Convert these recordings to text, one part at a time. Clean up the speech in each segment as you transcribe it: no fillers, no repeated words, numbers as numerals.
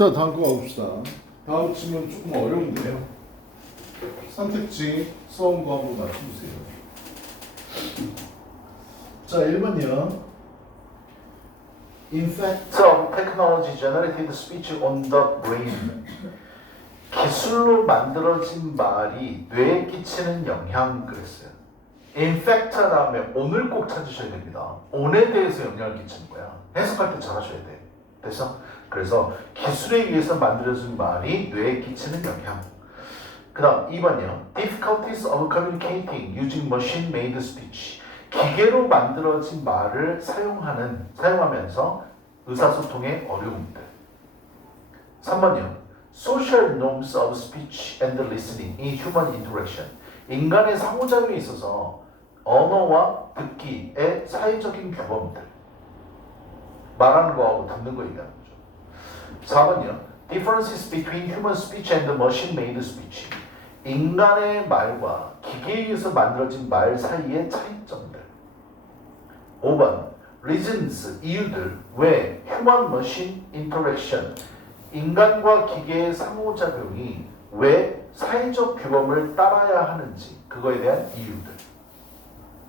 자, 다음 거 가봅시다. 다음 질문 조금 어려운데요. 선택지 써온 거 한번 맞춰주세요. 자, 1번이요. In fact, technology generated speech on the brain. 기술로 만들어진 말이 뇌에 끼치는 영향 그랬어요. In fact 다음에 on을 꼭 찾으셔야 됩니다. on에 대해서 영향을 끼치는 거야. 해석할 때 잘하셔야 돼. 됐어? 그래서 기술에 의해서 만들어진 말이 뇌에 끼치는 영향. 그 다음 2번이요. Difficulties of communicating using machine-made speech. 기계로 만들어진 말을 사용하면서 의사소통의 어려움들. 3번이요. Social norms of speech and listening in human interaction. 인간의 상호작용에 있어서 언어와 듣기의 사회적인 규범들. 말하는 거하고 듣는 거 얘기하는 거죠. 4번이요. Differences between human speech and machine-made speech. 인간의 말과 기계에 의해서 만들어진 말 사이의 차이점들. 5번. Reasons, 이유들. 왜 human-machine interaction. 인간과 기계의 상호작용이 왜 사회적 규범을 따라야 하는지 그거에 대한 이유들.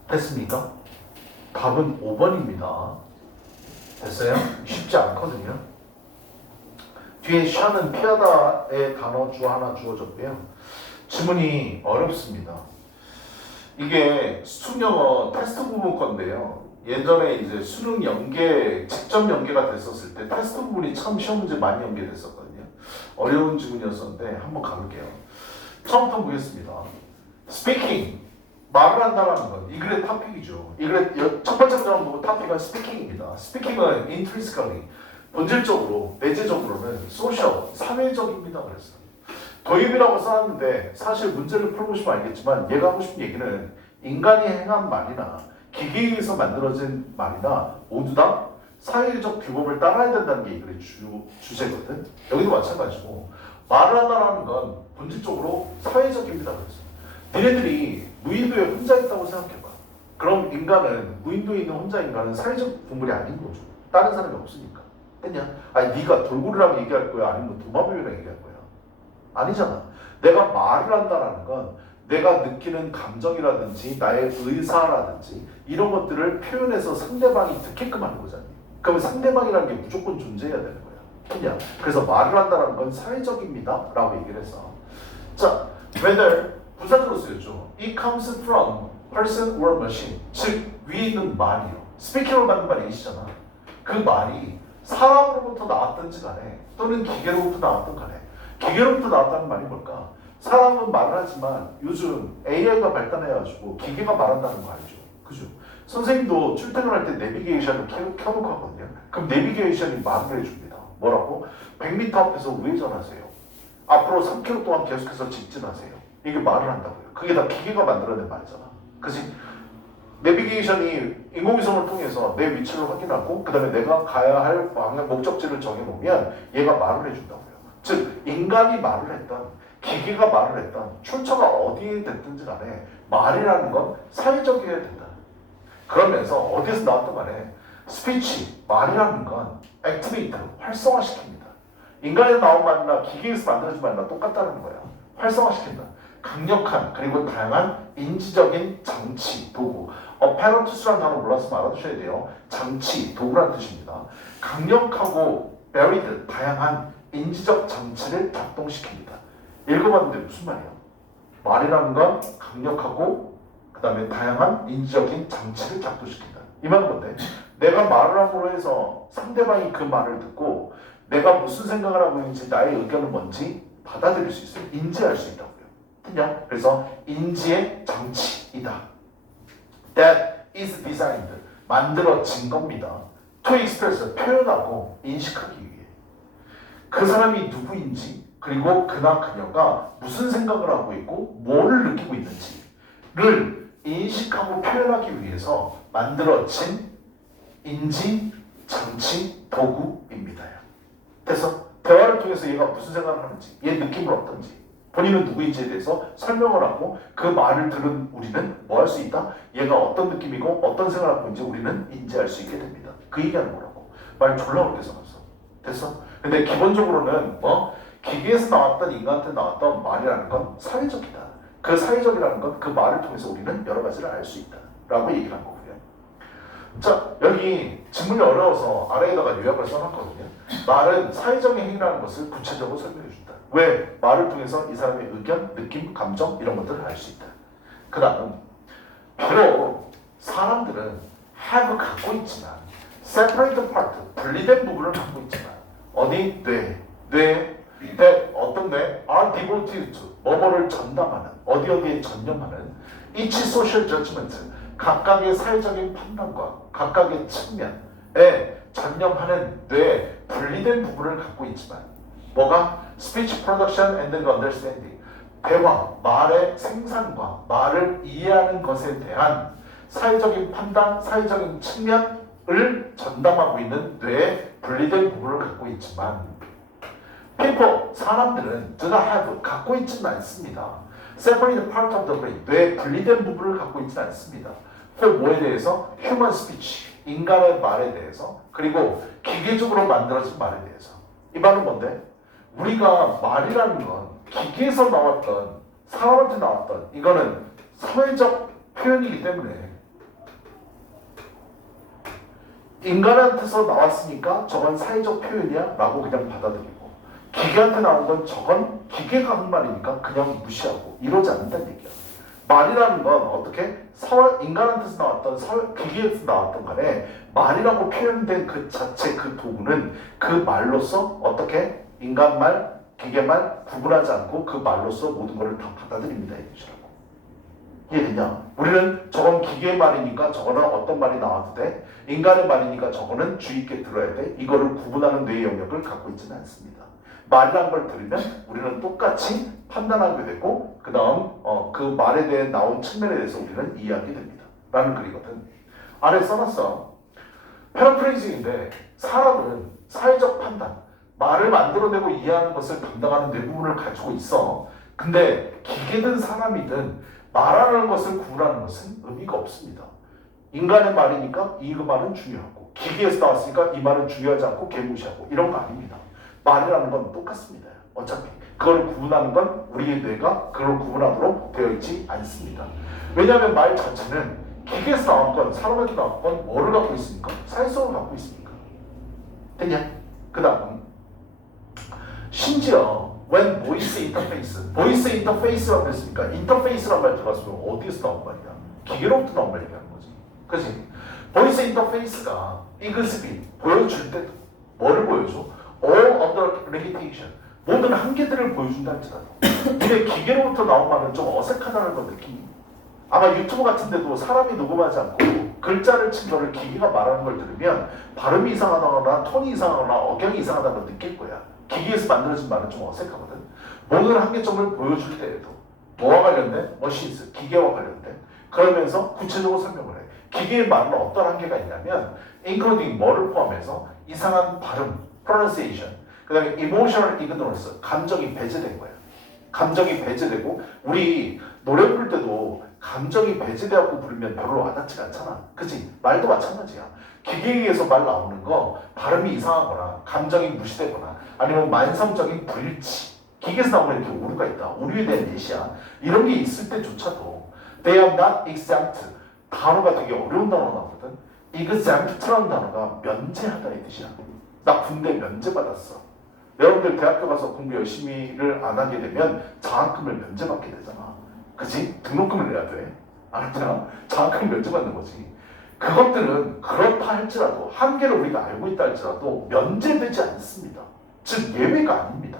됐습니까? 답은 5번입니다. 됐어요? 쉽지 않거든요. 뒤에 샤는 피하다의 단어 하나 주어졌고요. 지문이 어렵습니다. 이게 수능영어 테스트 부분 건데요. 예전에 이제 수능 연계, 직접 연계가 됐었을 때 테스트 부분이 참 시험 문제 많이 연계됐었거든요. 어려운 지문이었었는데 한번 가볼게요. 처음부터 보겠습니다. Speaking, 말을 한다는 건 이 글의 토픽이죠. 이 글의 첫 번째 문장 보고 토픽은 Speaking입니다. Speaking은 intrinsically, 본질적으로, 내재적으로는 social, 사회적입니다. 그랬어요. 도입이라고 써놨는데 사실 문제를 풀어보시면 알겠지만 얘가 하고 싶은 얘기는 인간이 행한 말이나 기계에 의해서 만들어진 말이나 모두 다 사회적 규범을 따라야 된다는 게 이 글의 주제거든. 여기도 마찬가지고 말을 한다는 건 본질적으로 사회적입니다. 그래서 니네들이 무인도에 혼자 있다고 생각해봐. 그럼 인간은 무인도에 있는 혼자 인간은 사회적 동물이 아닌 거죠. 다른 사람이 없으니까. 했냐? 아니 네가 돌고래랑 얘기할 거야? 아니면 도마뱀이랑 얘기할 거야? 아니잖아. 내가 말을 한다는 건 내가 느끼는 감정이라든지 나의 의사라든지 이런 것들을 표현해서 상대방이 듣게끔 하는 거잖아요. 그러면 상대방이라는 게 무조건 존재해야 되는 거야. 그냥 그래서 말을 한다는 건 사회적입니다 라고 얘기를 해서 자, whether 부사적으로 쓰였죠. It comes from person or machine. 즉 위에 있는 말이요. 스피킹으로 만든 말이 이시잖아. 그 말이 사람으로부터 나왔든지 간에 또는 기계로부터 나왔든 간에 기계로부터 나왔다는 말이 뭘까? 사람은 말을 하지만 요즘 AI가 발달해가지고 기계가 말한다는 거 알죠? 그죠? 선생님도 출퇴근할 때 내비게이션을 켜놓고 하거든요. 그럼 내비게이션이 말을 해줍니다. 뭐라고? 100m 앞에서 우회전하세요. 앞으로 3km 동안 계속해서 직진하세요. 이게 말을 한다고요. 그게 다 기계가 만들어낸 말이잖아. 그치? 내비게이션이 인공위성을 통해서 내 위치를 확인하고 그 다음에 내가 가야 할 방향 목적지를 정해놓으면 얘가 말을 해준다고요. 즉 인간이 말을 했던 기계가 말을 했던 출처가 어디에 됐든지 간에 말이라는 건 사회적이어야 된다. 그러면서 어디에서 나왔든 간에 스피치, 말이라는 건 액티베이트, 활성화시킵니다. 인간에서 나온 말이나 기계에서 만들어진 말이나 똑같다는 거예요. 활성화시킨다. 강력한 그리고 다양한 인지적인 장치, 도구. apparatus라는 단어 몰랐으면 알아두셔야 돼요. 장치, 도구라는 뜻입니다. 강력하고 varied, 다양한 인지적 장치를 작동시킵니다. 읽어봤는데 무슨 말이야? 말이라는 건 강력하고 그 다음에 다양한 인지적인 장치를 작동시킨다. 이 말은 뭔데? 내가 말을 함으로 해서 상대방이 그 말을 듣고 내가 무슨 생각을 하고 있는지 나의 의견은 뭔지 받아들일 수 있어요. 인지할 수 있다고요. 그냥 그래서 인지의 장치이다. That is designed. 만들어진 겁니다. To express, 표현하고 인식하기 위해. 그 사람이 누구인지 그리고 그나 그녀가 무슨 생각을 하고 있고 뭐를 느끼고 있는지를 인식하고 표현하기 위해서 만들어진 인지, 장치, 도구입니다. 그래서 대화를 통해서 얘가 무슨 생각을 하는지 얘 느낌을 어떤지 본인은 누구인지에 대해서 설명을 하고 그 말을 들은 우리는 뭐 할 수 있다? 얘가 어떤 느낌이고 어떤 생각을 하고 있는지 우리는 인지할 수 있게 됩니다. 그 얘기하는 거라고. 말 졸라 어렵게 써놨어. 됐어? 근데 기본적으로는 기계에서 나왔던 인간한테 나왔던 말이라는 건 사회적이다. 그 사회적이라는 건 그 말을 통해서 우리는 여러 가지를 알 수 있다. 라고 얘기를 한 거고요. 자, 여기 질문이 어려워서 아래에다가 요약을 써놨거든요. 말은 사회적인 행위라는 것을 구체적으로 설명해 준다. 왜? 말을 통해서 이 사람의 의견, 느낌, 감정 이런 것들을 알 수 있다. 그 다음, 비록 사람들은 have 갖고 있지만 separate part, 분리된 부분을 갖고 있지만 어디? 뇌, 어떤 뇌? are devoted to, 뭐뭐를 전담하는, 어디에 전념하는 each social judgment, 각각의 사회적인 판단과 각각의 측면에 전념하는 뇌 분리된 부분을 갖고 있지만 뭐가? speech production and understanding, 대화, 말의 생산과 말을 이해하는 것에 대한 사회적인 판단, 사회적인 측면을 전담하고 있는 뇌의 분리된 부분을 갖고 있지만 people, 사람들은 do not have, 갖고 있지는 않습니다. separate part of the brain, 뇌의 분리된 부분을 갖고 있지는 않습니다. 그 뭐에 대해서? human speech, 인간의 말에 대해서, 그리고 기계적으로 만들어진 말에 대해서. 이 말은 뭔데? 우리가 말이라는 건 기계에서 나왔던, 사람한테 나왔던, 이거는 사회적 표현이기 때문에 인간한테서 나왔으니까 저건 사회적 표현이야 라고 그냥 받아들이고, 기계한테 나온 건 저건 기계가 한 말이니까 그냥 무시하고 이러지 않는다는 얘기야. 말이라는 건 어떻게 인간한테서 나왔던 기계에서 나왔던 간에 말이라고 표현된 그 자체 그 도구는 그 말로서 어떻게 인간말, 기계말 구분하지 않고 그 말로서 모든 것을 다 받아들입니다. 이 뜻이라고. 이해되냐? 우리는 저건 기계의 말이니까 저거는 어떤 말이 나와도 돼. 인간의 말이니까 저거는 주의 있게 들어야 돼. 이거를 구분하는 뇌의 영역을 갖고 있지는 않습니다. 말이라는 걸 들으면 우리는 똑같이 판단하게 되고 그 다음 그 말에 대해 나온 측면에 대해서 우리는 이해하게 됩니다. 라는 글이거든. 아래 써놨어. 패러프레이징인데 사람은 사회적 판단, 말을 만들어내고 이해하는 것을 감당하는 뇌 부분을 가지고 있어. 근데 기계든 사람이든 말하는 것을 구분하는 것은 의미가 없습니다. 인간의 말이니까 이 말은 중요하고 기계에서 나왔으니까 이 말은 중요하지 않고 개무시하고 이런 거 아닙니다. 말이라는 건 똑같습니다. 어차피 그걸 구분하는 건 우리의 뇌가 그걸 구분하도록 되어 있지 않습니다. 왜냐하면 말 자체는 기계에서 나온 건 사람에서 나온 건 뭐를 갖고 있습니까? 사회성을 갖고 있습니까? 됐냐? 그 다음 심지어 when voice interface라고 했으니까 인터페이스란 말 들어갔으면 어디에서 나온 말이야? 기계로부터 나온 말 얘기하는 거지. 그치? voice interface가 exhibit 보여줄 때 뭐를 보여줘? all of the limitation, 모든 한계들을 보여준다 할지라도 근데 기계로부터 나온 말은 좀 어색하다는 걸 느끼니 아마 유튜브 같은 데도 사람이 녹음하지 않고 글자를 친 거를 기계가 말하는 걸 들으면 발음이 이상하다거나 톤이 이상하거나 억양이 이상하다는 걸 느낄 거야. 기계에서 만들어진 말은 좀 어색하거든. 모든 한계점을 보여줄 때에도 뭐와 관련된? 머신스, 기계와 관련된 그러면서 구체적으로 설명을 해. 기계의 말은 어떤 한계가 있냐면 including 뭐를 포함해서 이상한 발음, pronunciation, 그 다음에 emotional ignorance, 감정이 배제된 거야. 감정이 배제되고 우리 노래 부를 때도 감정이 배제되었고 부르면 별로 와닿지가 않잖아. 그치? 말도 마찬가지야. 기계에 의해서 말 나오는 거 발음이 이상하거나 감정이 무시되거나 아니면 만성적인 불일치, 기계에서 나오면 이렇게 오류가 있다. 오류에 대한 예시야. 이런 게 있을 때조차도 they are not exempt, 단어가 되게 어려운 단어 나오거든. exempt라는 단어가 면제하다 이 뜻이야. 나 군대 면제받았어. 여러분들 대학교 가서 공부 열심히를 안 하게 되면 장학금을 면제받게 되잖아. 그치? 등록금을 내야 돼. 알았잖아? 장학금 면제받는 거지. 그것들은 그렇다 할지라도 한계를 우리가 알고 있다 할지라도 면제되지 않습니다. 즉 예외가 아닙니다.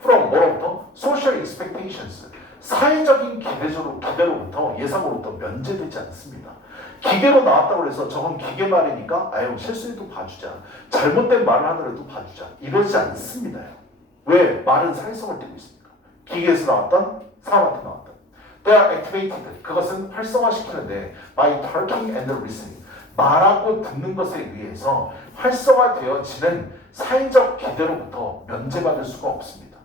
From 뭐로부터? Social expectations, 사회적인 기대로부터 예상으로부터 면제되지 않습니다. 기계로 나왔다고 해서 저건 기계 말이니까 아유 실수해도 봐주자, 잘못된 말을 하더라도 봐주자 이러지 않습니다. 왜? 말은 사회성을 띠고 있습니까? 기계에서 나왔던 사람한테 나왔던 They are activated, 그것은 활성화시키는데 by talking and listening, 말하고 듣는 것에 의해서 활성화되어지는 사회적 기대로부터 면제받을 수가 없습니다.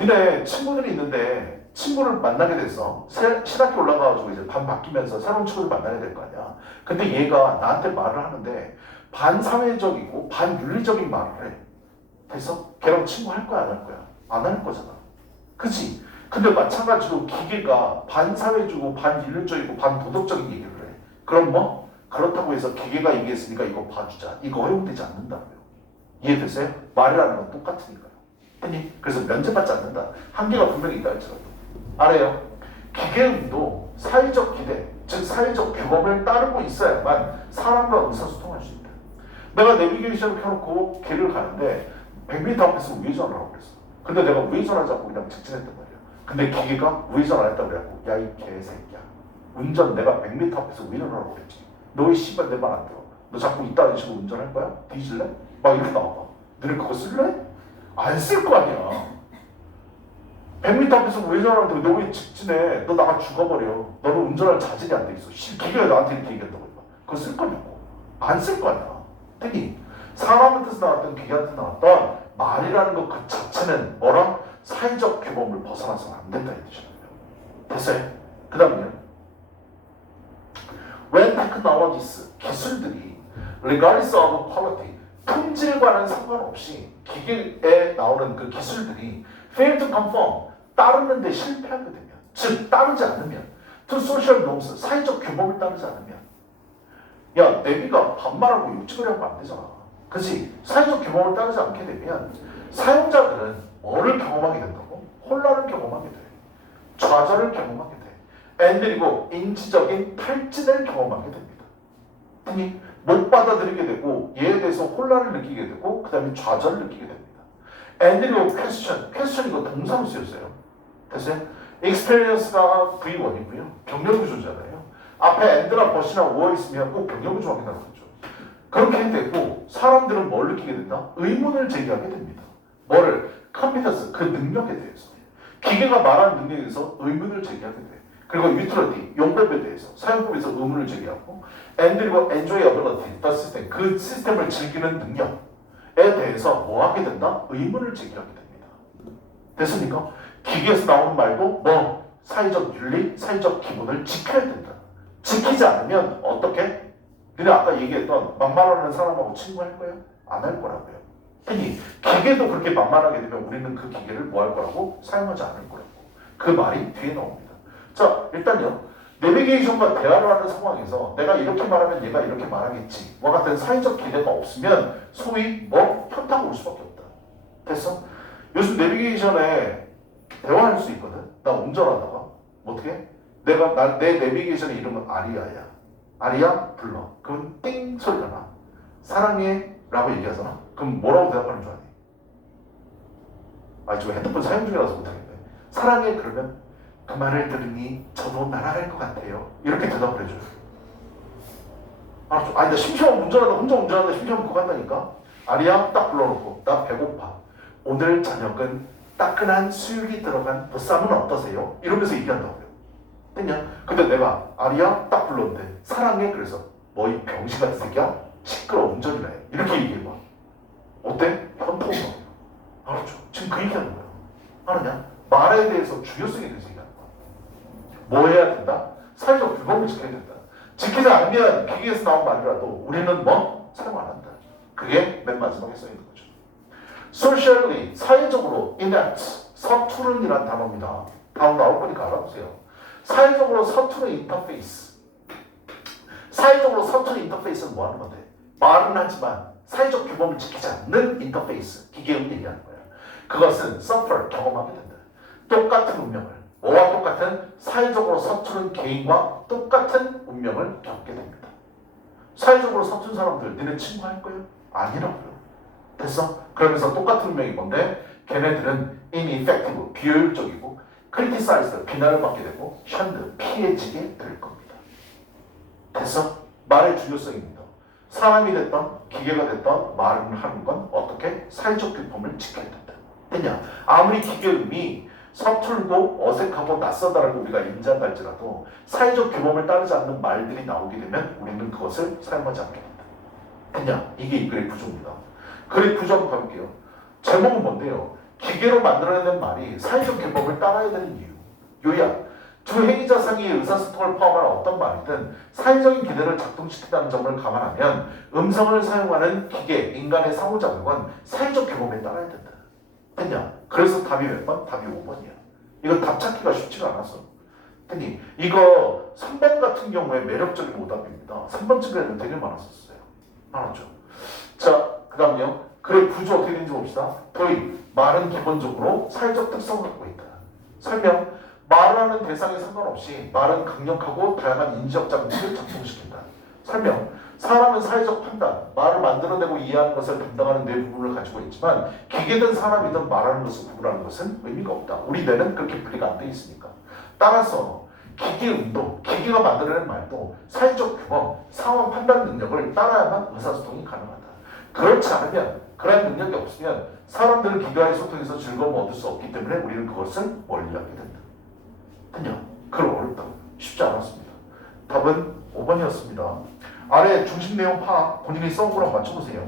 니네 친구들이 있는데 친구를 만나게 돼서 신학교 올라가가지고 이제 반 바뀌면서 새로운 친구를 만나게 될 거 아니야. 근데 얘가 나한테 말을 하는데 반사회적이고 반윤리적인 말을 해. 그래서 걔랑 친구 할 거야 안 할 거야? 안 할 거잖아. 그치? 근데 마찬가지로 기계가 반사회주고 반인륜적이고 반도덕적인 얘기를 해. 그럼 뭐? 그렇다고 해서 기계가 얘기했으니까 이거 봐주자. 이거 허용되지 않는다고요. 이해되세요? 말이라는 건 똑같으니까요. 아니, 그래서 면제받지 않는다. 한계가 분명히 있다 할지라도. 알아요? 기계음도 사회적 기대, 즉 사회적 규범을 따르고 있어야만 사람과 의사소통할 수 있다. 내가 내비게이션을 켜놓고 길을 가는데 100m 앞에서 우회전하라고 그랬어. 근데 내가 우회전하지 않고 그냥 직진했단 말이야. 근데 기계가 우회전 안 했다고 그래갖고 야 이 개새끼야. 운전 내가 100m 앞에서 우회전하라고 그랬지. 너 이 씨발 내 말 안 들어. 너 자꾸 이따른 식으로 운전할 거야? 뒤질래? 막 이렇게 나와봐. 너네 그거 쓸래? 안 쓸 거 아니야. 100m 앞에서 우회전하는데 너 왜 직진해? 너 나가 죽어버려. 너는 운전할 자질이 안 돼 있어. 기계가 나한테 이렇게 얘기한다고 해봐. 그거 쓸 거냐고. 안 쓸 거 아니야. 특히 사람한테서 나왔던 기계한테 나왔던 말이라는 것 그 자체는 뭐라? 사회적 규범을 벗어나서는 안 된다 이 뜻이잖아요. 됐어요? 그 다음에요. When technologies, 기술들이 regardless of quality, 품질과는 상관없이 기계에 나오는 그 기술들이 fail to conform, 따르는데 실패하게 되면, 즉 따르지 않으면, to social norms, 사회적 규범을 따르지 않으면, 야 내비가 반말하고 욕짓거리 하면 안 되잖아. 그치? 사회적 규범을 따르지 않게 되면 사용자들은 뭐를 경험하게 된다고? 혼란을 경험하게 돼. 좌절을 경험하게 돼. 그리고 인지적인 탈진을 경험하게 됩니다. 아니, 못 받아들이게 되고 얘에 대해서 혼란을 느끼게 되고 그 다음에 좌절을 느끼게 됩니다. 그리고 question 이거 동사로 쓰였어요. 됐어요? experience가 V1이고요. 병렬구조잖아요. 앞에 and나 but이나 or 있으면 꼭 병렬구조 확인하는 거죠. 그렇게 되고 사람들은 뭘 느끼게 된다? 의문을 제기하게 됩니다. 뭐를? 컴퓨터스 그 능력에 대해서. 기계가 말하는 능력에 대해서 의문을 제기하게 돼. 그리고 utility 용법에 대해서 사용법에서 의문을 제기하고 그리고 enjoyability the system 그 시스템을 즐기는 능력에 대해서 뭐 하게 된다? 의문을 제기하게 됩니다. 됐습니까? 기계에서 나오는 말도 뭐 사회적 윤리, 사회적 기본을 지켜야 된다. 지키지 않으면 어떻게? 근데 아까 얘기했던 막말하는 사람하고 친구할 거예요? 안 할 거라고요. 아니 기계도 그렇게 막말하게 되면 우리는 그 기계를 뭐 할 거라고? 사용하지 않을 거라고. 그 말이 뒤에 나옵니다. 자 일단요. 내비게이션과 대화를 하는 상황에서 내가 이렇게 말하면 얘가 이렇게 말하겠지. 뭐 같은 사회적 기대가 없으면 소위 뭐 현타가 올 수밖에 없다. 됐어? 요즘 내비게이션에 대화할 수 있거든. 나 운전하다가 어떻게? 내 내비게이션의 이름은 아리아야. 아리아 불러. 그럼 띵 소리가 나. 사랑해 라고 얘기하잖아. 그럼 뭐라고 대답하는 줄 아니? 아 지금 핸드폰 사용 중이라서 못하겠네. 사랑해 그러면 그 말을 들으니 저도 날아갈 것 같아요. 이렇게 대답을 해줘요. 알았죠? 아니 나 심심하면 혼자 운전하다 심심하면 그거 한다니까. 아리아 딱 불러놓고 나 배고파. 오늘 저녁은 따끈한 수육이 들어간 보쌈은 어떠세요? 이러면서 얘기한다고요. 됐냐? 근데 내가 아리아 딱 불렀는데 사랑해 그래서 뭐 이 병신 같은 새끼야? 시끄러워 운전이나 해. 이렇게 얘기해봐. 어때? 현타오나. 알았죠? 지금 그 얘기하는 거야. 알았냐? 말에 대해서 중요성에 대해서 얘기하는 거야. 뭐 해야 된다? 사회적 규범을 지켜야 된다. 지키지 않으면 기계에서 나온 말이라도 우리는 뭐? 사용 안 한다. 그게 맨 마지막에 써있는 거죠. socially, 사회적으로 inept, 서투른 이란 단어입니다. 다음 나올 거니까 알아보세요. 사회적으로 서투른 인터페이스. 사회적으로 서투른 인터페이스는 뭐 하는 건데? 말은 하지만 사회적 규범을 지키지 않는 인터페이스, 기계음 얘기하는 거야. 그것은 suffer, 경험하게 된다. 똑같은 운명을, 뭐와 똑같은 사회적으로 서투른 개인과 똑같은 운명을 겪게 됩니다. 사회적으로 서툰 사람들, 니네 친구 할 거예요? 아니라고요. 됐어? 그러면서 똑같은 운명이 뭔데? 걔네들은 ineffective, 비효율적이고 criticized, 비난을 받게 되고 shunned, 피해지게 될 겁니다. 됐어? 말의 중요성입니다. 사람이 됐던 기계가 됐던 말을 하는 건 어떻게? 사회적 규범을 지켜야 된다. 됐냐? 아무리 기계음이 서툴고 어색하고 낯서다라고 우리가 인지한다 할지라도 사회적 규범을 따르지 않는 말들이 나오게 되면 우리는 그것을 사용하지 않게 된다. 됐냐? 이게 이 글의 구조입니다. 글의 구조 한번 가볼게요. 제목은 뭔데요? 기계로 만들어낸 말이 사회적 규범을 따라야 되는 이유. 요약. 두 행위자 사이의 의사소통을 포함한 어떤 말이든 사회적인 기대를 작동시킨다는 점을 감안하면 음성을 사용하는 기계, 인간의 상호작용은 사회적 규범에 따라야 된다. 됐냐? 그래서 답이 몇 번? 답이 5번이야. 이거 답 찾기가 쉽지가 않았어. 됐니? 이거 3번 같은 경우에 매력적인 오답입니다. 3번 측에는 되게 많았었어요. 알았죠? 자, 그 다음요. 글의 구조 어떻게 되는지 봅시다. 도입, 말은 기본적으로 사회적 특성을 갖고 있다. 설명, 말을 하는 대상에 상관없이 말은 강력하고 다양한 인지적 장치를 작동시킨다. 설명, 사람은 사회적 판단, 말을 만들어내고 이해하는 것을 담당하는 뇌 부분을 가지고 있지만 기계든 사람이든 말하는 것을 구분하는 것은 의미가 없다. 우리 뇌는 그렇게 분리가 안 돼 있으니까. 따라서 기계 운동, 기계가 만들어낸 말도 사회적 규범, 상황 판단 능력을 따라야만 의사소통이 가능하다. 그렇지 않으면, 그런 능력이 없으면 사람들은 기계와의 소통에서 즐거움을 얻을 수 없기 때문에 우리는 그것을 멀리하게 된다. 그냥 그걸 어렵다. 쉽지 않았습니다. 답은 5번이었습니다. 아래 중심 내용 파악, 본인이 써온 거랑 맞춰보세요.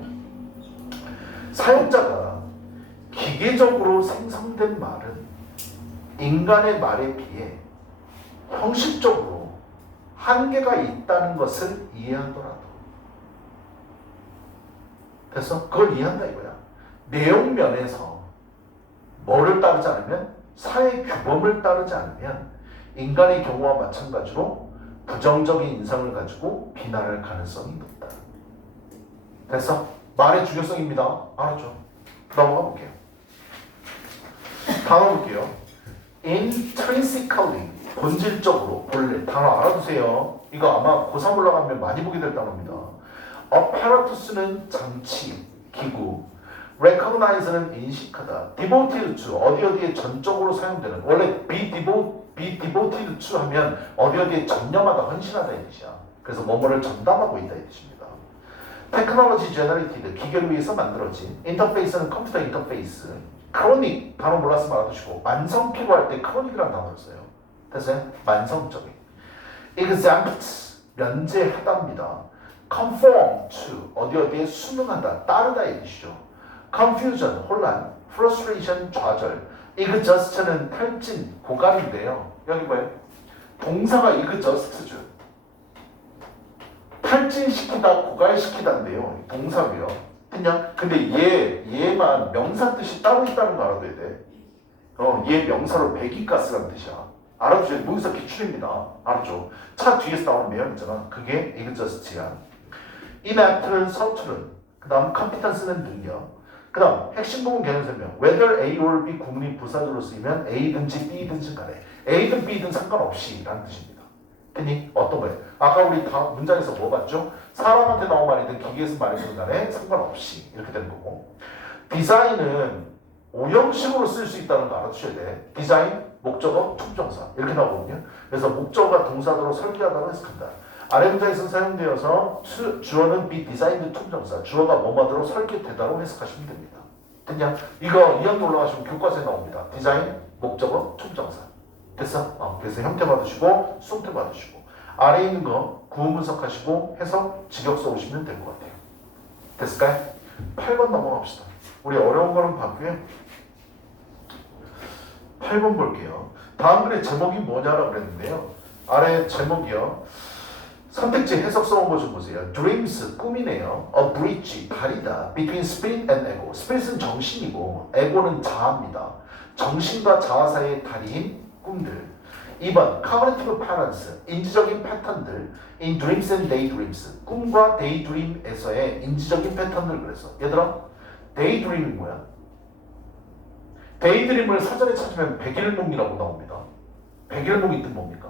사용자가 기계적으로 생성된 말은 인간의 말에 비해 형식적으로 한계가 있다는 것을 이해하더라도 됐어? 그걸 이해한다 이거야. 내용 면에서 뭐를 따르지 않으면 사회 규범을 따르지 않으면 인간의 경우와 마찬가지로 부정적인 인상을 가지고 비난할 가능성이 높다. 됐어? 말의 중요성입니다. 알았죠? 넘어가 볼게요. 단어 볼게요. intrinsically, 본질적으로, 본래. 단어 알아두세요. 이거 아마 고3 올라가면 많이 보게 될 단어입니다. apparatus는 장치, 기구, recognize는 인식하다, devoted to, 어디에 전적으로 사용되는, 원래 be devoted to 하면 어디에 전념하다, 헌신하다 이 뜻이야. 그래서 뭐뭐를 전담하고 있다 이 뜻입니다. technology generated, 기계를 위해서 만들어진, interface는 컴퓨터 인터페이스, chronic, 단어 몰랐으면 알아두시고, 만성 피로할 때 chronic이라는 단어를 써요. 됐어요? 만성적인. exempt, 면제하다입니다. conform to, 어디에 순응하다, 따르다 이 뜻이죠. confusion, 혼란, frustration, 좌절, exhaust는 탈진, 고갈인데요. 여기 뭐예요? 동사가 exhaust죠. 탈진시키다, 고갈시키다인데요. 동사고요. 그냥 근데 얘만 명사 뜻이 따로 있다는 거 알아둬야 돼. 얘 명사로 배기가스라는 뜻이야. 알아두셔야 돼. 여기서 기출입니다. 알았죠? 차 뒤에서 나오는 매형 있잖아. 그게 exhaust야. inapt는 서투른, 그 다음 competence는 능력, 그 다음 핵심 부분 개념 설명. whether A or B 구문이 부사절로 쓰이면 A든지 B든지 간에 A든 B든 상관없이 라는 뜻입니다. 됐니? 어떤 거예요? 아까 우리 다 문장에서 뭐 봤죠? 사람한테 나온 말이든 기계에서 말이든 간에 상관없이 이렇게 되는 거고, 디자인은 오형식으로 쓸 수 있다는 거 알아두셔야 돼. 디자인, 목적어, 총정사 이렇게 나오거든요. 그래서 목적어가 동사로 설계하다고 해석한다. 아래 문장에서 사용되어서 주어는 be designed 총정사, 주어가 뭐뭐대로 설계되다로 해석하시면 됩니다. 됐냐? 이거 2학년 올라가시면 교과서에 나옵니다. 디자인, 목적어, 총정사. 됐어? 그래서 형태 받으시고 수동태 받으시고 아래에 있는 거 구문 분석하시고 해석 직역서 오시면 될 것 같아요. 됐을까요? 8번 넘어갑시다. 우리 어려운 거는 봤고요. 8번 볼게요. 다음 글의 제목이 뭐냐라고 그랬는데요. 아래 제목이요. 선택지 해석 써온 거 좀 보세요. Dreams, 꿈이네요. A bridge, 다리다. Between spirit and ego. spirit은 정신이고 ego는 자아입니다. 정신과 자아 사이의 다리인 꿈들. 2번, cognitive patterns, 인지적인 패턴들. In dreams and daydreams. 꿈과 daydream에서의 인지적인 패턴들 그래서. 얘들아, daydream이 뭐야? daydream을 사전에 찾으면 백일몽이라고 나옵니다. 백일몽이 뜻 뭡니까?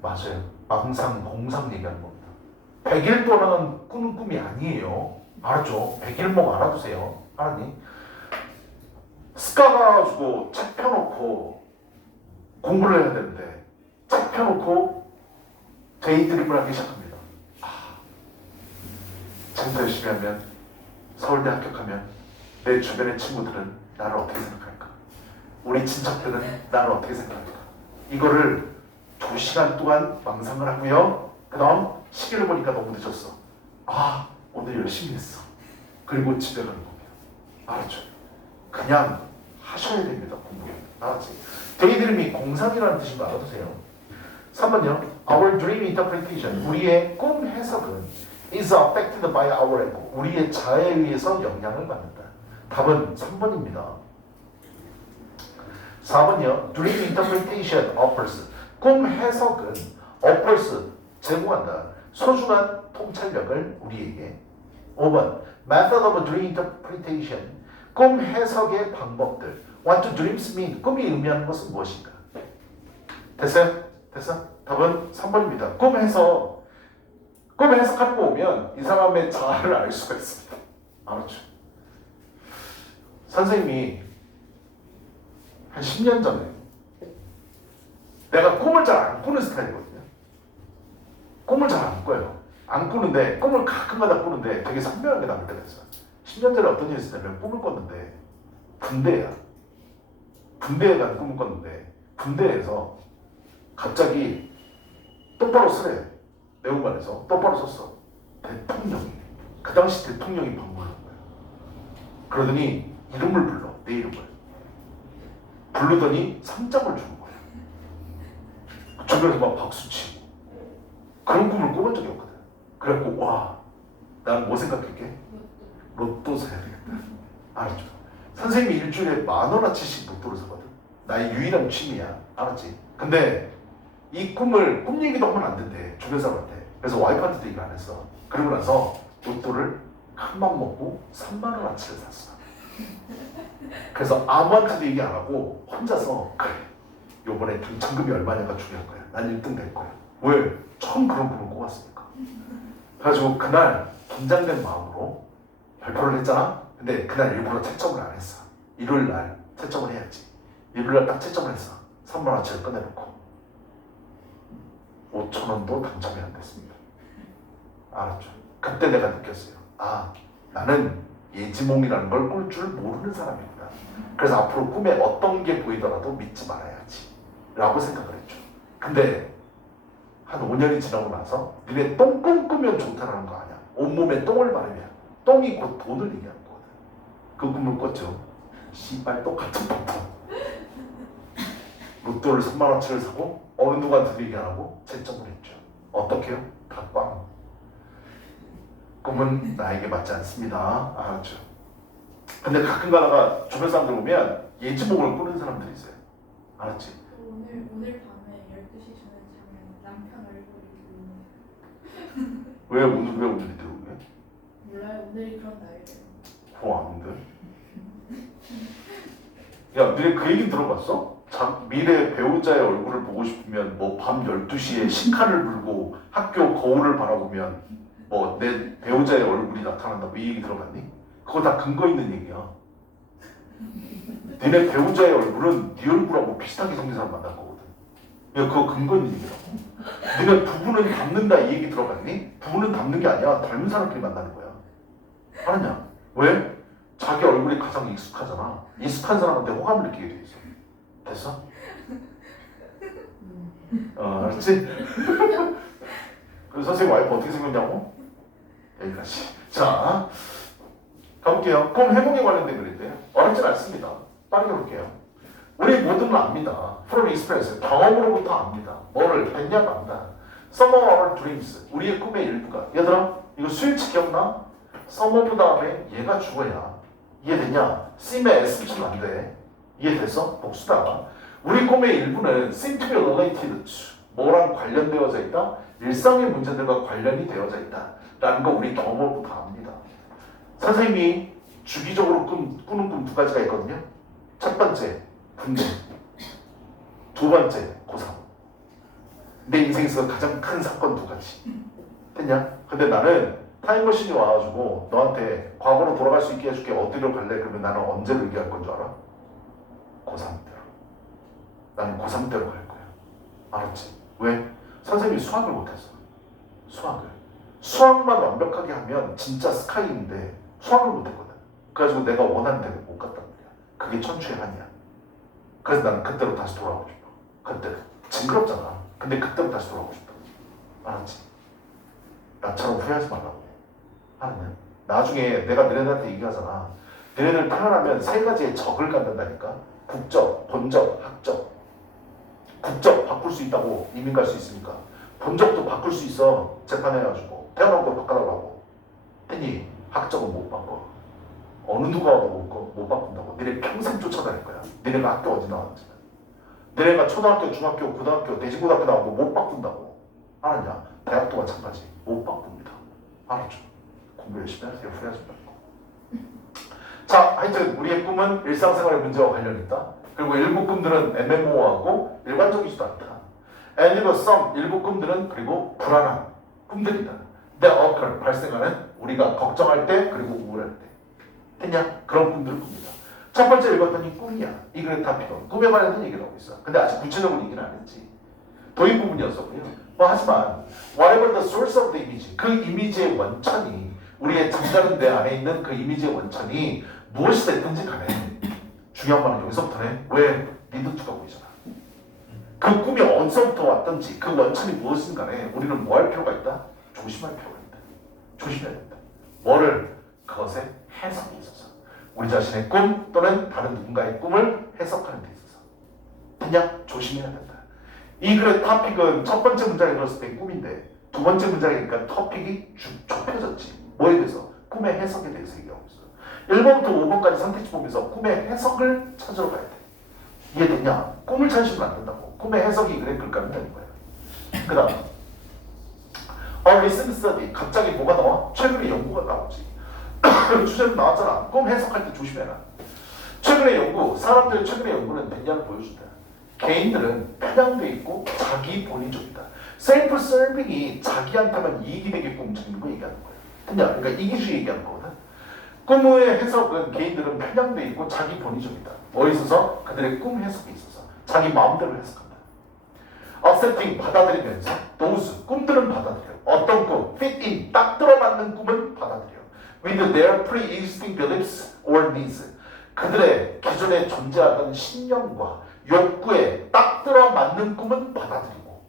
맞아요. 망상, 공상 얘기하는 겁니다. 100일 동안은 꾸는 꿈이 아니에요. 알았죠? 백일몽 알아두세요. 알았니? 스카 가가지고 책 펴놓고 공부를 해야 되는데 책 펴놓고 데이드림을 하기 시작합니다. 진짜 열심히 하면 서울대 합격하면 내 주변의 친구들은 나를 어떻게 생각할까? 우리 친척들은 나를 어떻게 생각할까? 이거를 2시간 동안 망상을 하고요. 그 다음 시계를 보니까 너무 늦었어. 오늘 열심히 했어. 그리고 집에 가는 겁니다. 알았죠? 그냥 하셔야 됩니다. 공부. 알았지? 데이드림이 공상이라는 뜻인 거 알아두세요. 3번요. Our dream interpretation. 우리의 꿈 해석은 is affected by our ego. 우리의 자아에 의해서 영향을 받는다. 답은 3번입니다. 4번요. Dream interpretation offers. 꿈 해석은 offers 제공한다. 소중한 통찰력을 우리에게. 5번. Method of dream interpretation. 꿈 해석의 방법들. What do dreams mean? 꿈이 의미하는 것은 무엇인가? 됐어요? 됐어? 답은 3번입니다. 꿈 해석하는 거 보면 이 사람의 자아를 알 수가 있습니다. 알았죠? 선생님이 한 10년 전에 내가 꿈을 잘 안 꾸는 스타일이거든요. 꿈을 잘 안 꿔요. 안 꾸는데 꿈을 가끔가다 꾸는데 되게 선명하게 남을 때가 있어요. 10년 전에 어떤 일이 있었냐면 꿈을 꿨는데 군대에 간 꿈을 꿨는데 군대에서 갑자기 똑바로 쓰래. 내용관에서 똑바로 썼어. 대통령이 그 당시 대통령이 방문한 거야. 그러더니 이름을 불러. 내 이름을 부르더니 상장을 주는 거야. 주변에서 막 박수치고. 그런 꿈을 꿔본 적이 없거든. 그래갖고 와, 난 뭐 생각했게? 로또 사야 되겠다. 알았죠? 선생님이 일주일에 10,000원어치씩 로또를 사거든. 나의 유일한 취미야. 알았지? 근데 이 꿈을 꿈 얘기도 하면 안 된대. 주변 사람한테. 그래서 와이프한테도 얘기를 안 했어. 그러고 나서 로또를 큰맘 먹고 30,000원어치를 샀어. 그래서 아무한테도 얘기 안 하고 혼자서 그래, 요번에 당첨금이 얼마냐가 중요한 거야. 난 1등 될 거야. 왜? 처음 그런 꿈을 꿔봤으니까. 그래가지고 그날 긴장된 마음으로 발표를 했잖아. 근데 그날 일부러 채점을 안 했어. 일요일 날 채점을 해야지. 일요일 날 딱 채점을 했어. 30,000원어치를 꺼내놓고 5,000원도 당첨이 안 됐습니다. 알았죠? 그때 내가 느꼈어요. 아, 나는 예지몽이라는 걸 꿀 줄 모르는 사람이구나. 그래서 앞으로 꿈에 어떤 게 보이더라도 믿지 말아야지 라고 생각을 했죠. 근데 한 5년이 지나고 나서 니네 똥꿈 꾸면 좋다라는 거 아니야. 온몸에 똥을 바르면 똥이 곧 돈을 얘기하는 거거든. 그 꿈을 꿨죠. 씨발 똑같은 방법. 로또를 30,000원어치를 사고 어느 누구한테도 얘기 안 하고 채점을 했죠. 어떻게요? 다 꽝. 꿈은 나에게 맞지 않습니다. 알았죠? 근데 가끔 가다가 주변 사람들 보면 예지몽을 꾸는 사람들이 있어요. 알았지? 오늘 밤에 12시 전에 자면 남편 얼굴이 보이는. 왜 오늘이 들어오게? 몰라요. 오늘이 그런 날이래요. 아닌데? 야, 너네 그 얘기 들어봤어? 미래 배우자의 얼굴을 보고 싶으면 뭐 밤 12시에 신칼을 불고 학교 거울을 바라보면 뭐 내 배우자의 얼굴이 나타난다. 뭐 이 얘기 들어봤니? 그거 다 근거 있는 얘기야. 너네 배우자의 얼굴은 네 얼굴하고 비슷하게 생긴 사람 만날 거거든. 야, 그거 근거 있는 얘기라고. 너네 부부는 닮는다 이 얘기 들어봤니? 부부는 닮는 게 아니야. 닮은 사람끼리 만나는 거야. 알았냐? 왜? 자기 얼굴이 가장 익숙하잖아. 익숙한 사람한테 호감을 느끼게 돼 있어. 됐어? 알았지? 그래서 선생님 와이프 어떻게 생겼냐고? 여기까지. 자, 가볼게요. 꿈 해몽에 관련된 글인데요. 어렵진 않습니다. 빠르게 볼게요. 우리 모두는 압니다. From experience, 경험으로부터 압니다. 뭐를 했냐고 안다. Some of our dreams, 우리의 꿈의 일부가. 얘들아, 이거 수일치 기억나? Some of 다음에 얘가 주어야. 이해됐냐? seem에 S 붙이면 안 돼. 이해됐어? 복수다. 우리 꿈의 일부는 seem to be related to 뭐랑 관련되어져 있다? 일상의 문제들과 관련이 되어져 있다. 라는 거 우리 경험으로부터 압니다. 선생님이 주기적으로 꾸는 꿈 두 가지가 있거든요. 첫 번째, 군대. 두 번째, 고3. 내 인생에서 가장 큰 사건 두 가지. 됐냐? 근데 나는 타임머신이 와가지고 너한테 과거로 돌아갈 수 있게 해줄게. 어디로 갈래? 그러면 나는 언제로 얘기할 건 줄 알아? 고3 때로. 나는 고3 때로 갈 거야. 알았지? 왜? 선생님이 수학을 못했어. 수학만 완벽하게 하면 진짜 스카이인데 수학을 못했거든. 그래가지고 내가 원하는 데를 못 갔단 말이야. 그게 천추의 한이야. 그래서 나는 그때로 다시 돌아가고 싶어. 그때 징그럽잖아. 근데 그때로 다시 돌아가고 싶어. 알았지? 나처럼 후회하지 말라고. 알았냐? 나중에 내가 너네들한테 얘기하잖아. 너네들 태어나면 세 가지의 적을 갖는다니까. 국적, 본적, 학적. 국적 바꿀 수 있다고 이민 갈 수 있으니까. 본적도 바꿀 수 있어. 재판해가지고. 태어난 걸 바꿔달라고 하고. 했니? 학적은 못 바꿔. 어느 누가 와도 못 바꾼다고. 니네 평생 쫓아다닐 거야. 니네가 학교 어디 나왔는지. 니네가 초등학교, 중학교, 고등학교, 대지고등학교 나오고 못 바꾼다고. 알았냐? 대학도 마찬가지. 못 바꿉니다. 알았죠? 공부 열심히 하세요. 후회하지 말고. 자, 하여튼 우리의 꿈은 일상생활의 문제와 관련이 있다. 그리고 일부 꿈들은 애매모호하고 일반적이지도 않다. And even some, 일부 꿈들은 그리고 불안한 꿈들이다. That occur, 발생하는 우리가 걱정할 때 그리고 우울할 때. 됐냐? 그런 꿈들을 꿉니다. 첫 번째 읽었더니 꿈이야. 이 글의 타픽은 꿈에 관련된 얘기를 하고 있어. 근데 아직 구체적으로 얘기는 안 했지. 도입 부분이었었고요. 하지만 whatever the source of the image, 그 이미지의 원천이 우리의 잠자는 내 안에 있는 그 이미지의 원천이 무엇이 됐든지 간에 중요한 말은 여기서부터네. 왜? 리드투가 보이잖아. 그 꿈이 어디서부터 왔든지 그 원천이 무엇이든 간에 우리는 뭐 할 필요가 있다? 조심할 필요가 있다. 조심해야 된다. 뭐를? 그것의 해석에 있어서. 우리 자신의 꿈 또는 다른 누군가의 꿈을 해석하는 데 있어서. 그냥 조심해야 된다. 이 글의 토픽은 첫 번째 문장에 들었을 때 꿈인데 두 번째 문장이니까 토픽이 좁혀졌지. 뭐에 대해서? 꿈의 해석에 대해서 얘기하고 있어. 1번부터 5번까지 선택지 보면서 꿈의 해석을 찾으러 가야 돼. 이해됐냐? 꿈을 찾으시면 안 된다고. 꿈의 해석이 그래 글까면 되는 거야. 그 다음 recent study. 갑자기 뭐가 나와? 최근에 연구가 나오지. 주제는 나왔잖아. 꿈 해석할 때 조심해라. 최근의 연구, 사람들의 최근의 연구는 됐냐를 보여준다. 개인들은 편향돼 있고 자기 본위적이다. 셀프 서빙이 자기한테만 이익이 되게끔 움직이는 거 얘기하는 거야. 됐냐? 그러니까 이기주의 얘기하는 거거든. 꿈의 해석은 개인들은 편향돼 있고 자기 본위적이다. 뭐에 있어서? 그들의 꿈 해석에 있어서 자기 마음대로 해석한다. accepting, 받아들이면서 those, 꿈들은 받아들여. 어떤 꿈? fit in, 딱 들어맞는 꿈은 받아들여. with their pre-existing beliefs or needs, 그들의 기존에 존재하던 신념과 욕구에 딱 들어맞는 꿈은 받아들이고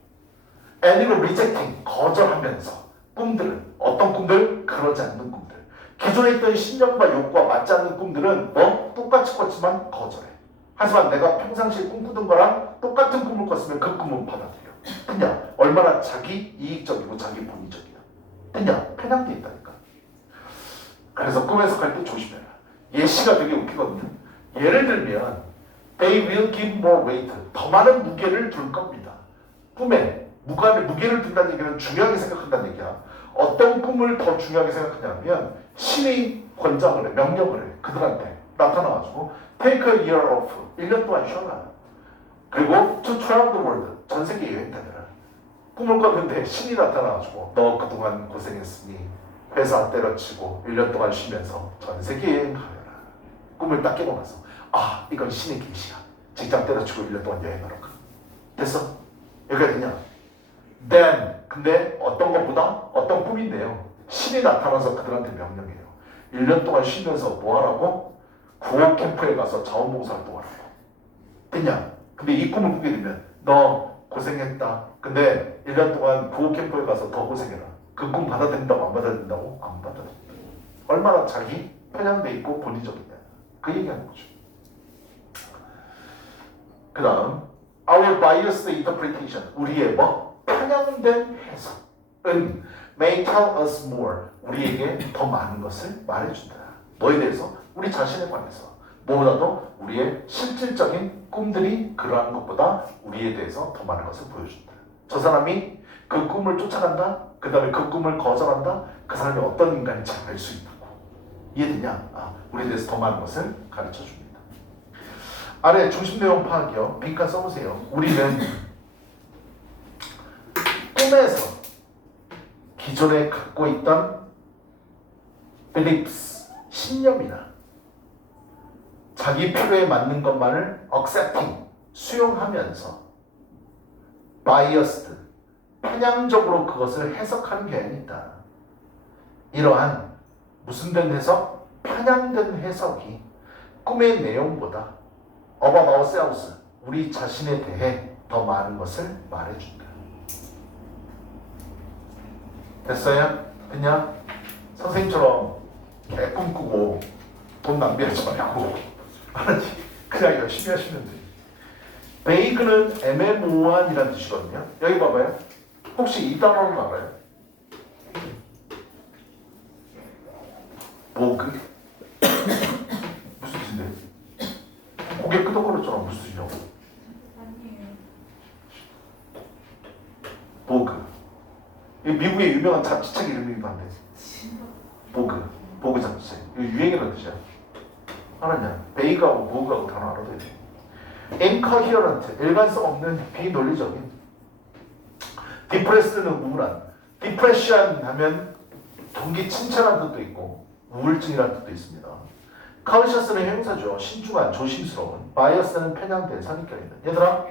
and rejecting, 거절하면서 꿈들은 어떤 꿈들? 그러지 않는 꿈들. 기존에 있던 신념과 욕구와 맞지 않는 꿈들은 뭐? 똑같이 꿨지만 거절해. 하지만 내가 평상시에 꿈꾸던 거랑 똑같은 꿈을 꿨으면 그 꿈은 받아들여. 됐냐? 얼마나 자기 이익적이고 자기 본의적이야. 됐냐? 편향돼 있다니까. 그래서 꿈 해석할 때 조심해라. 예시가 되게 웃기거든요. 예를 들면 They will give more weight. 더 많은 무게를 둘 겁니다. 꿈에 무게를 둔다는 얘기는 중요하게 생각한다는 얘기야. 어떤 꿈을 더 중요하게 생각하냐면 신이 권장을 해, 명령을 해. 그들한테 나타나가지고 Take a year off. 1년 동안 쉬어라. 그리고 To travel the world. 전 세계 여행 다녀라. 꿈을 꿨는데 신이 나타나가지고 너 그동안 고생했으니 회사 때려치고 1년 동안 쉬면서 전 세계 여행 가라. 꿈을 딱 깨고 나서 이건 신의 계시야. 직장 때려치고 1년 동안 여행하러 가. 됐어? 여기가 되냐? Then, 근데 어떤 것보다 어떤 꿈인데요. 신이 나타나서 그들한테 명령해요. 1년 동안 쉬면서 뭐 하라고? 구호 캠프에 가서 자원봉사 활동하라고. 됐냐? 근데 이 꿈을 꾸게 되면 너 고생했다. 근데 1년 동안 구호 캠프에 가서 더 고생해라. 그 꿈 받아들인다고 안 받아들인다고? 안 받아들인다. 얼마나 자기 편향돼 있고 본의적이냐. 그 얘기하는 거죠. 그 다음 Our biased interpretation. 우리의 뭐? 편향된 해석은 may tell us more. 우리에게 더 많은 것을 말해준다. 뭐에 대해서? 우리 자신에 관해서. 무엇보다도 우리의 실질적인 꿈들이 그러한 것보다 우리에 대해서 더 많은 것을 보여준다. 저 사람이 그 꿈을 쫓아간다. 그 다음에 그 꿈을 거절한다. 그 사람이 어떤 인간인지 알 수 있다고. 이해되냐? 우리에 대해서 더 많은 것을 가르쳐줍니다. 아래 중심 내용 파악이요. 빈칸 써보세요. 우리는 꿈에서 기존에 갖고 있던 beliefs, 신념이나 자기 필요에 맞는 것만을 accepting, 수용하면서 biased, 편향적으로 그것을 해석하는 경향이 있다. 이러한 무슨 된 해석? 편향된 해석이 꿈의 내용보다 about ourselves, 우리 자신에 대해 더 많은 것을 말해준다. 됐어요? 그냥 선생님처럼 개 꿈꾸고 돈 낭비하지 말고 알았지? 그냥 열심히 하시면 돼요. 베이그는 애매모호한이라는 뜻이거든요. 여기 봐봐요. 혹시 이 단어는 알아요? 보그? 무슨 뜻인데? 고개 끄덕거렸잖아. 무슨 뜻이냐고. 아니에요. 보그. 이 미국의 유명한 잡지책 이름이기도 한데. 보그. 보그 잡지책. 이거 유행이라는 뜻이야. 알았냐? 베이그하고 보그하고 단어 알아둬야 돼. 인커히어런트. 일관성 없는 비논리적인. 디프레스는 우울한. 디프레션 하면 동기 침체라는 뜻도 있고 우울증이라는 뜻도 있습니다. 카우셔스는 형사죠. 신중한, 조심스러운. 바이어스는 편향된, 선입견 있는. 얘들아,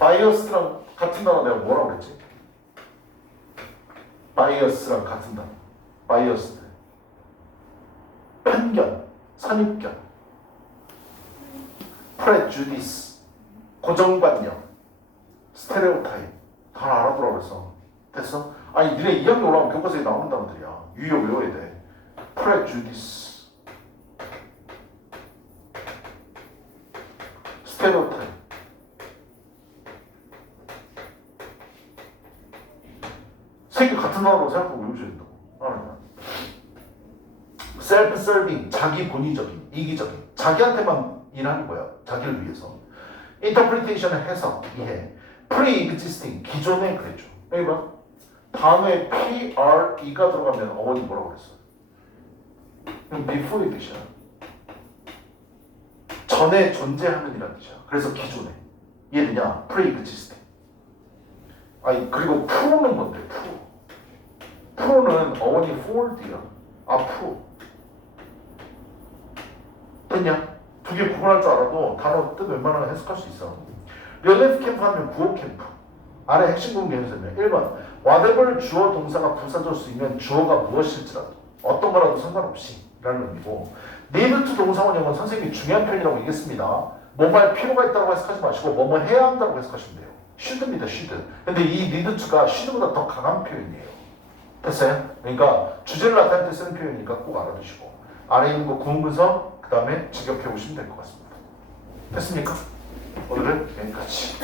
바이어스랑 같은 단어 내가 뭐라고 그랬지? 바이어스랑 같은 단어. 바이어스. 편견, 선입견. 프레주디스. 고정관념. 스테레오타입. 다 알아보라고 그랬어. 됐어? 아니 니네 2학년 올라오면 교과서에 나오는 단어들이야. 유효 외워야 돼. 프레주디스. 스테레오타입. 세 개 같은 단어로 생각하고 외우셔야 된다고. 알았냐? 셀프-서빙, 자기 본위적인, 이기적인. 자기한테만 일하는 거야. 자기를 위해서. 인터프리테이션은 해석, 이해. pre-existing, 기존에 그랬죠. 여기 봐. 다음에 PRE가 들어가면 어원이 뭐라고 그랬어? before의 뜻이야. 전에 존재하는 이라는 뜻이야. 그래서 기존에. 이해되냐? pre-existing. 아니 그리고 프로는 뭔데? 프로는 어원이 forward이야. 앞으로. 됐냐? 두 개 구분할 줄 알아도 단어 뜻 웬만하면 해석할 수 있어. 릴리프 캠프 하면 구호 캠프. 아래 핵심 공개해서 설명. 1번. whatever 주어 동사가 부사절 쓰이면 주어가 무엇일지라도 어떤 거라도 상관없이 라는 의미고 need to 동사원형은 선생님이 중요한 표현이라고 얘기했습니다. 뭐할 필요가 있다고 해석하지 마시고 뭐뭐 해야 한다고 해석하시면 돼요. should입니다. should. 근데 이 need to가 should보다 더 강한 표현이에요. 됐어요? 그러니까 주제를 나타낼 때 쓰는 표현이니까 꼭 알아두시고 아래 있는 거 구문문서 그 다음에 직역해 오시면 될 것 같습니다. 됐습니까? 오늘은 여기까지.